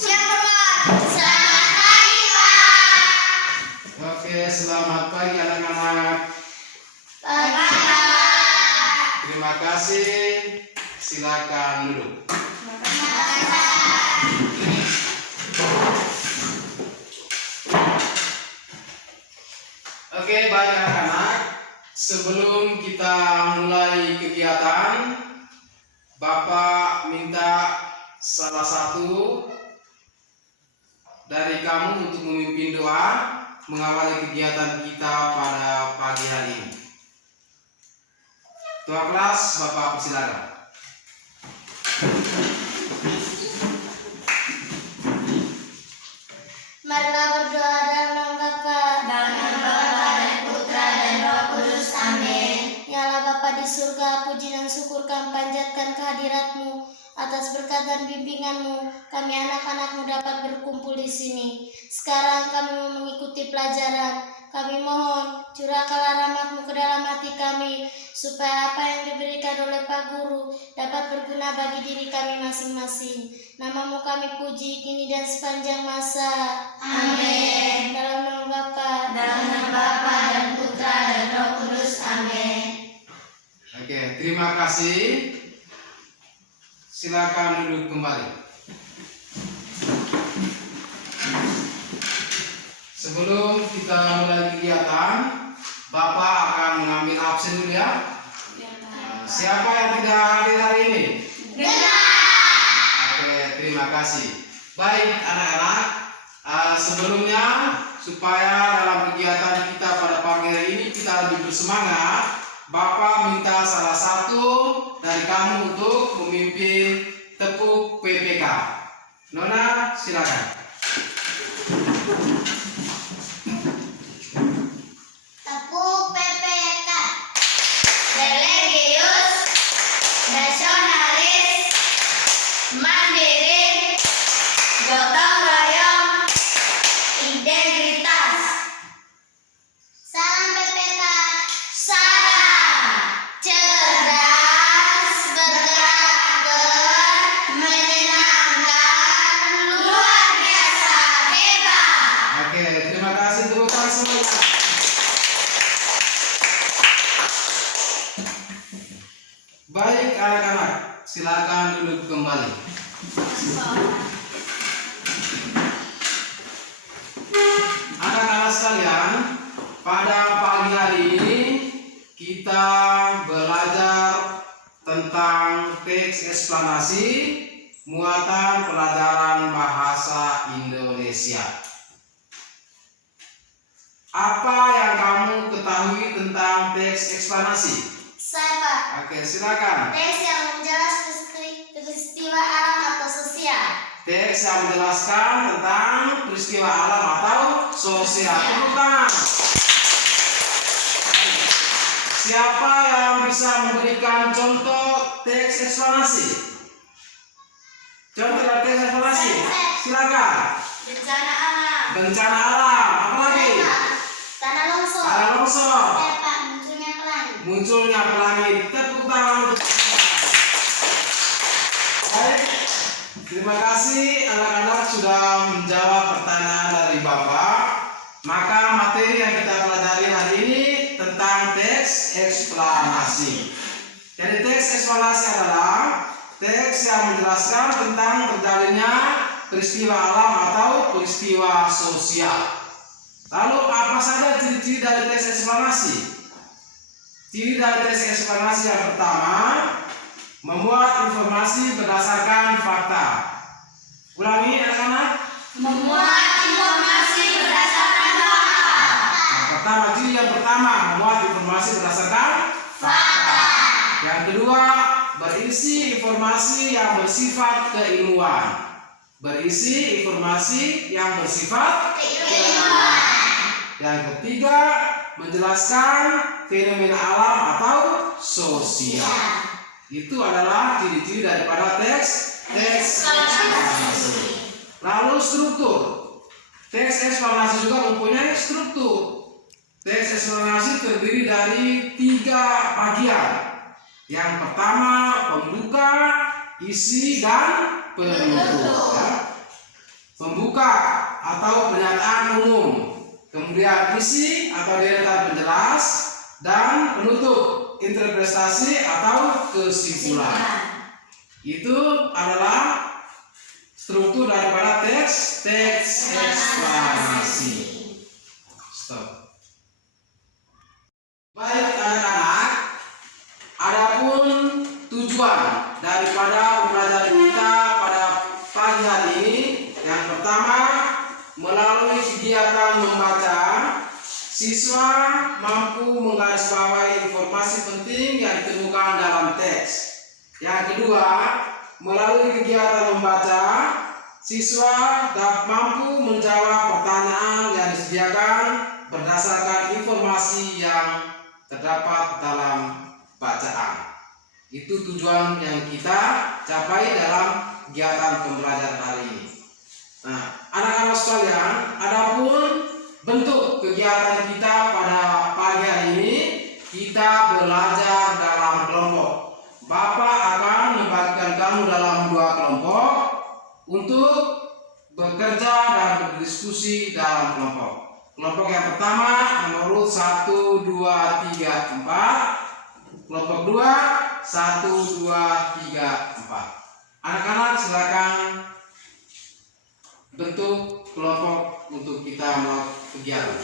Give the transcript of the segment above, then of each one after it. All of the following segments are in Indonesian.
Siap, Pak. Selamat pagi, Pak. Oke, selamat pagi anak-anak. Pagi, Pak. Terima kasih. Silakan duduk. Oke, baik anak-anak. Sebelum kita mulai kegiatan, Bapak minta salah satu dari kamu untuk memimpin doa mengawali kegiatan kita pada pagi hari ini. Ketua kelas, Bapak persilakan. Marilah berdoa dalam nama Bapa dan Putra dan Roh Kudus. Amin. Ya Allah Bapa di surga, puji dan syukur kami panjatkan kehadirat-Mu. Atas berkat dan bimbingan-Mu, kami anak-anak-Mu dapat berkumpul di sini. Sekarang kami mau mengikuti pelajaran. Kami mohon curahkanlah rahmat-Mu ke dalam hati kami, supaya apa yang diberikan oleh Pak Guru dapat berguna bagi diri kami masing-masing. Nama-Mu kami puji kini dan sepanjang masa. Amin. Dalam nama Bapa dan Putra dan Roh Kudus. Amin. Oke, terima kasih. Silakan duduk kembali. Sebelum kita mulai kegiatan, Bapak akan mengambil absen dulu ya. Siapa yang tidak hadir hari ini? Oke, terima kasih. Baik anak-anak, sebelumnya supaya dalam kegiatan kita pada pagi hari ini kita lebih bersemangat, Bapak minta salah satu dari kamu untuk memimpin tepuk PPK. Nona, silakan. Tepuk PPK. Religius, nasionalis, mandiri, gotong royong, integritas. Salam PPK. Salam cerdas, bergerak, menyenangkan, luar biasa hebat. Oke, terima kasih tepuk tangan semuanya. Baik anak-anak, silakan duduk kembali. Anak-anak sekalian, pada pagi hari ini kita belajar tentang teks eksplanasi muatan pelajaran bahasa Indonesia. Apa yang kamu ketahui tentang teks eksplanasi? Saya Pak. Oke, silakan. Teks yang menjelaskan peristiwa alam atau sosial. Teks yang menjelaskan tentang peristiwa alam atau sosial. Tepuk tangan. Siapa yang bisa memberikan contoh teks eksplanasi? Contoh dari teks eksplanasi. Silakan. Bencana alam. Bencana alam. Apa lagi? Tanah longsor. Tanah longsor. Saya Pak, munculnya pelangi. Munculnya pelangi. Tepuk tangan untuk. Baik. Terima kasih anak-anak sudah menjawab pertanyaan dari Bapak. Maka materi yang kita pelajari hari ini tentang teks eksplanasi. Jadi teks eksplanasi adalah teks yang menjelaskan tentang terjadinya peristiwa alam atau peristiwa sosial. Lalu apa saja ciri-ciri dari teks eksplanasi? Ciri dari teks eksplanasi yang pertama, membuat informasi berdasarkan fakta. Ulangi anak-anak. Membuat informasi berdasarkan fakta. Ciri yang pertama, membuat informasi berdasarkan Fakta. Yang kedua, berisi informasi yang bersifat keilmuan. Berisi informasi yang bersifat Keilmuan. Yang ketiga, menjelaskan fenomena alam atau sosial. Itu adalah ciri-ciri daripada teks eksplanasi. Lalu struktur. Teks eksplanasi juga mempunyai struktur. Teks eksplanasi terdiri dari 3 bagian. Yang pertama, pembuka, isi, dan penutup. pembuka atau pernyataan umum, kemudian isi atau deretan penjelas, dan penutup interpretasi atau kesimpulan. Itu adalah struktur daripada teks eksplanasi. Stop. Baik anak-anak, adapun tujuan daripada pembelajaran kita pada pagi hari ini, yang pertama, melalui kegiatan membaca, siswa mampu menggarisbawahi informasi penting yang ditemukan dalam teks. Yang kedua, melalui kegiatan membaca, siswa dapat mampu menjawab pertanyaan yang disediakan berdasarkan informasi yang terdapat dalam bacaan. Itu tujuan yang kita capai dalam kegiatan pembelajaran hari ini. Nah, anak-anak sekalian, adapun bentuk kegiatan kita pada pagi hari ini, kita belajar dalam kelompok. Bapak akan membagikan kamu dalam 2 kelompok untuk bekerja dan berdiskusi dalam kelompok. Kelompok yang pertama nomor 1, 2, 3, 4. Kelompok 2 1, 2, 3, 4. Anak-anak silakan bentuk kelompok untuk kita melakukan kegiatan.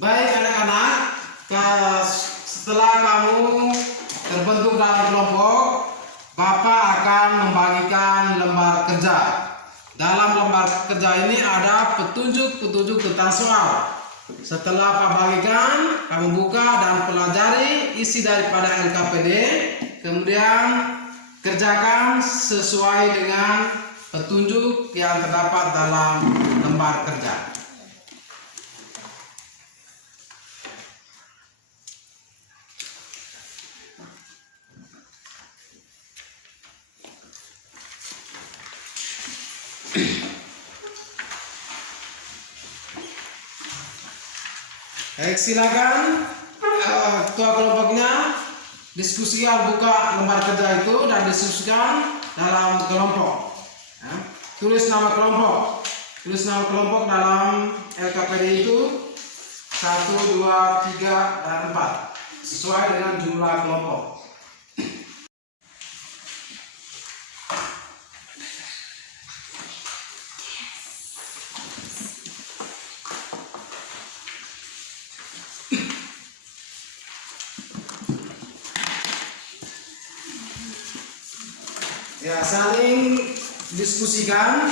Baik anak-anak, setelah kamu terbentuk dalam kelompok, Bapak akan membagikan lembar kerja. Dalam lembar kerja ini ada petunjuk-petunjuk tentang soal. Setelah Pak bagikan, kamu buka dan pelajari isi daripada LKPD, kemudian kerjakan sesuai dengan petunjuk yang terdapat dalam lembar kerja. Baik, silakan ketua kelompoknya diskusikan, buka lembar kerja itu dan diskusikan dalam kelompok. Ya. Tulis nama kelompok dalam LKPD itu 1, 2, 3, dan 4 sesuai dengan jumlah kelompok. Ya, saling diskusikan.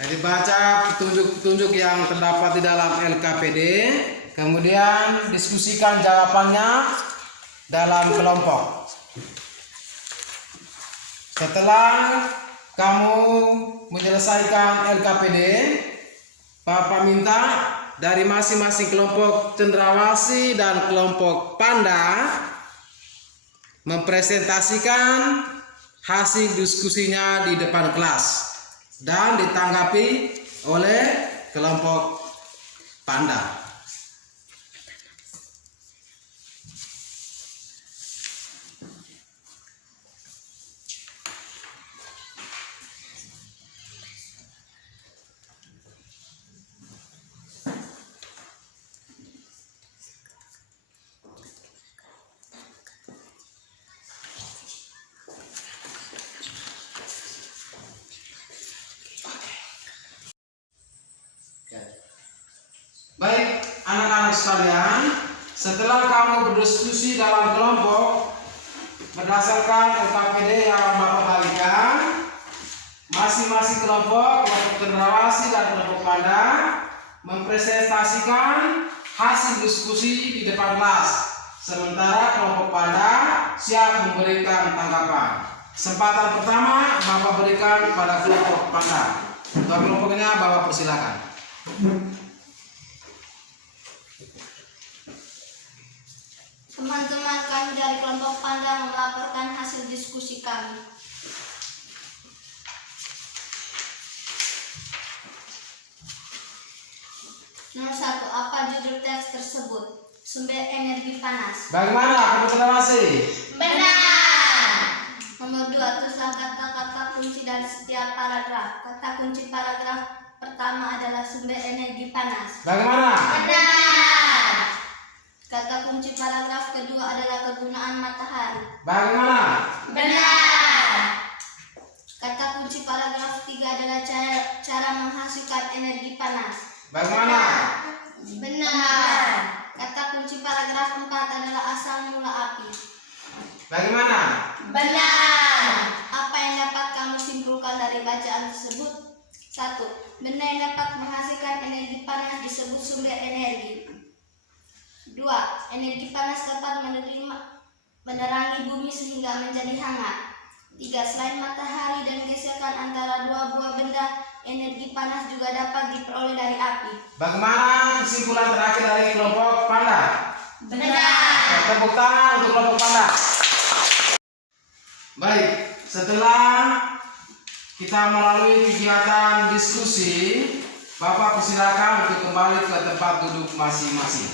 Jadi baca petunjuk-petunjuk yang terdapat di dalam LKPD, kemudian diskusikan jawabannya dalam kelompok. Setelah kamu menyelesaikan LKPD, Bapak minta dari masing-masing kelompok cendrawasih dan kelompok panda mempresentasikan hasil diskusinya di depan kelas dan ditanggapi oleh kelompok panda. Baik anak-anak sekalian, setelah kamu berdiskusi dalam kelompok berdasarkan LKPD yang Bapak bagikan, masing-masing kelompok cendrawasih dan kelompok pandang mempresentasikan hasil diskusi di depan kelas. Sementara kelompok pandang siap memberikan tanggapan. Kesempatan pertama Bapak berikan pada kelompok pandang. Untuk kelompoknya Bapak persilakan. Teman-teman, kami dari kelompok pandang melaporkan hasil diskusi kami. Nomor 1, apa judul teks tersebut? Sumber energi panas. Bagaimana kamu cendrawasih? Benar. Nomor 2, tulislah kata-kata kunci dari setiap paragraf. Kata kunci paragraf pertama adalah sumber energi panas. Bagaimana? Benar. Kata kunci paragraf kedua adalah kegunaan matahari. Bagaimana? Benar. Kata kunci paragraf 3 adalah cara menghasilkan energi panas. Bagaimana? Benar. Kata kunci paragraf 4 adalah asal mula api. Bagaimana? Benar. Apa yang dapat kamu simpulkan dari bacaan tersebut? 1. Benda yang dapat menghasilkan energi panas disebut sumber energi. 2. Energi panas dapat menerangi bumi sehingga menjadi hangat. 3. Selain matahari dan gesekan antara dua buah benda, energi panas juga dapat diperoleh dari api. Bagaimana kesimpulan terakhir dari kelompok pandang? Benar. Tepuk tangan untuk kelompok pandang. Baik, setelah kita melalui kegiatan diskusi, Bapak persilakan untuk kembali ke tempat duduk masing-masing.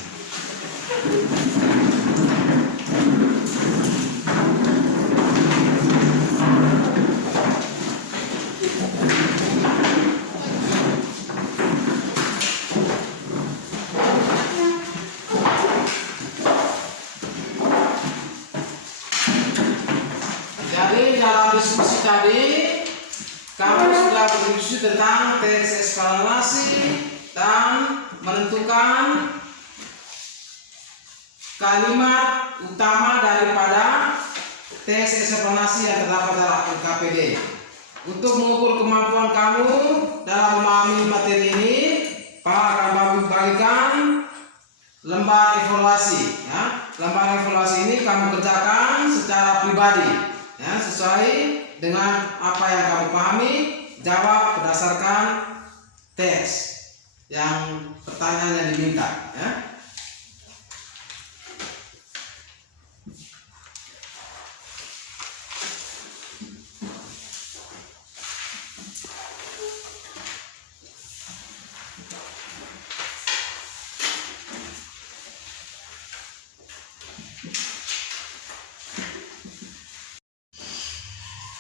Jadi dalam diskusi tadi kami sudah berdiskusi tentang teks eksplanasi dan menentukan kalimat utama daripada teks eksplanasi yang terdapat dalam LKPD. Untuk mengukur kemampuan kamu dalam memahami materi ini, Pak akan membagikan lembar evaluasi. Ya. Lembar evaluasi ini kamu kerjakan secara pribadi. Ya, sesuai dengan apa yang kamu pahami, jawab berdasarkan teks yang pertanyaan yang diminta. Ya.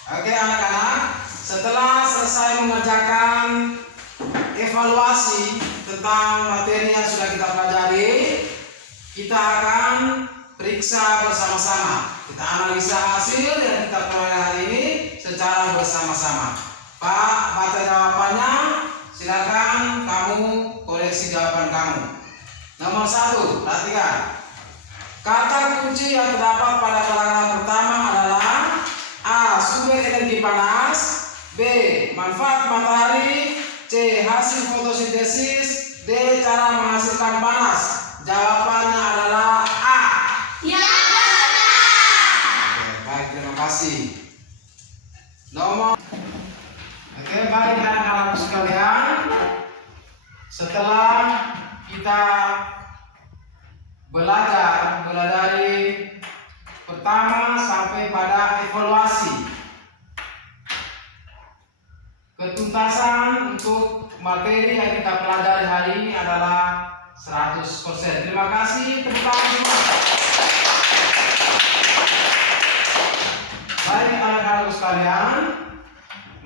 Oke anak-anak, setelah selesai mengerjakan evaluasi tentang materi yang sudah kita pelajari, kita akan periksa bersama-sama. Kita analisa hasil yang kita pelajari hari ini secara bersama-sama. Pak, baca jawabannya, silakan kamu koreksi jawaban kamu. Nomor 1, perhatikan. Kata kunci yang terdapat pada paragraf pertama adalah A. Sumber energi panas. B. Manfaat matahari. C. Hasil fotosintesis. D. Cara menghasilkan panas. Jawabannya adalah A. Ya. Oke, baik, terima kasih. Nomor. Oke, baik anak-anak sekalian. Setelah kita belajar mulai dari pertama sampai pada evaluasi, ketuntasan untuk materi yang kita pelajari hari ini adalah 100%. Terima kasih, tepuk tangan semua. Baik anak-anak sekalian,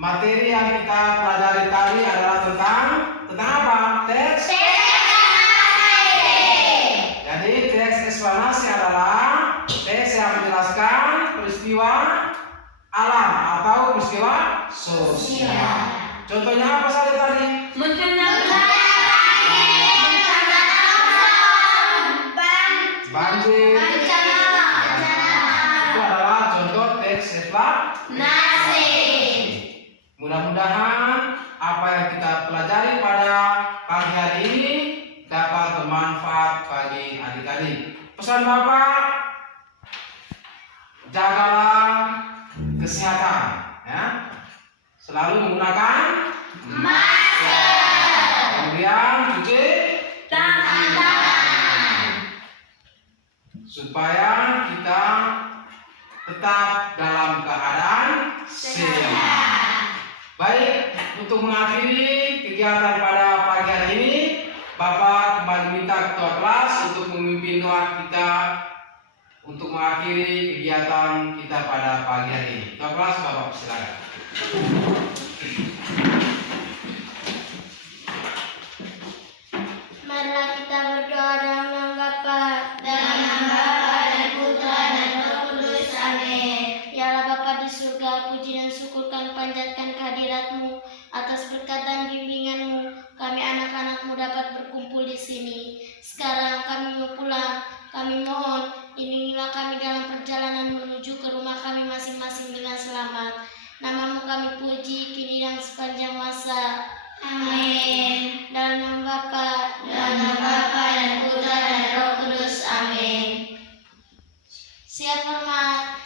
materi yang kita pelajari tadi adalah tentang apa? Teks. Jadi teks eksplanasi adalah teks yang menjelaskan peristiwa alam atau peristiwa sosial. Contohnya apa saja tadi? Banjir. Itu adalah contoh teks eksplanasi. Mudah-mudahan apa yang kita pelajari pada pagi hari ini dapat bermanfaat bagi adik-adik. Pesan Bapak, jagalah kesehatan, ya. Selalu menggunakan masker. Kemudian cuci tangan. Supaya kita tetap dalam keadaan sehat. Baik, untuk mengakhiri kegiatan pada pagi hari ini, Bapak kembali minta ketua kelas untuk memimpin doa kita untuk mengakhiri kegiatan kita pada pagi hari ini. Ketua kelas, Bapak silakan. Marilah kita berdoa dalam nama Bapa, dalam nama Bapa dan Putra dan Roh Kudus. Amin. Ya Allah Bapa di surga, puji dan syukur kami panjatkan kehadirat-Mu atas berkat dan bimbingan-Mu. Kami anak-anak-Mu dapat berkumpul di sini. Sekarang kami mau pulang. Kami mohon lindungilah kami dalam perjalanan menuju ke rumah kami masing-masing dengan selamat. Nama-Mu kami puji kini dan sepanjang masa. Amin. Dalam nama Bapa, dalam nama Bapa dan Putra dan Roh Kudus. Amin. Siap hormat.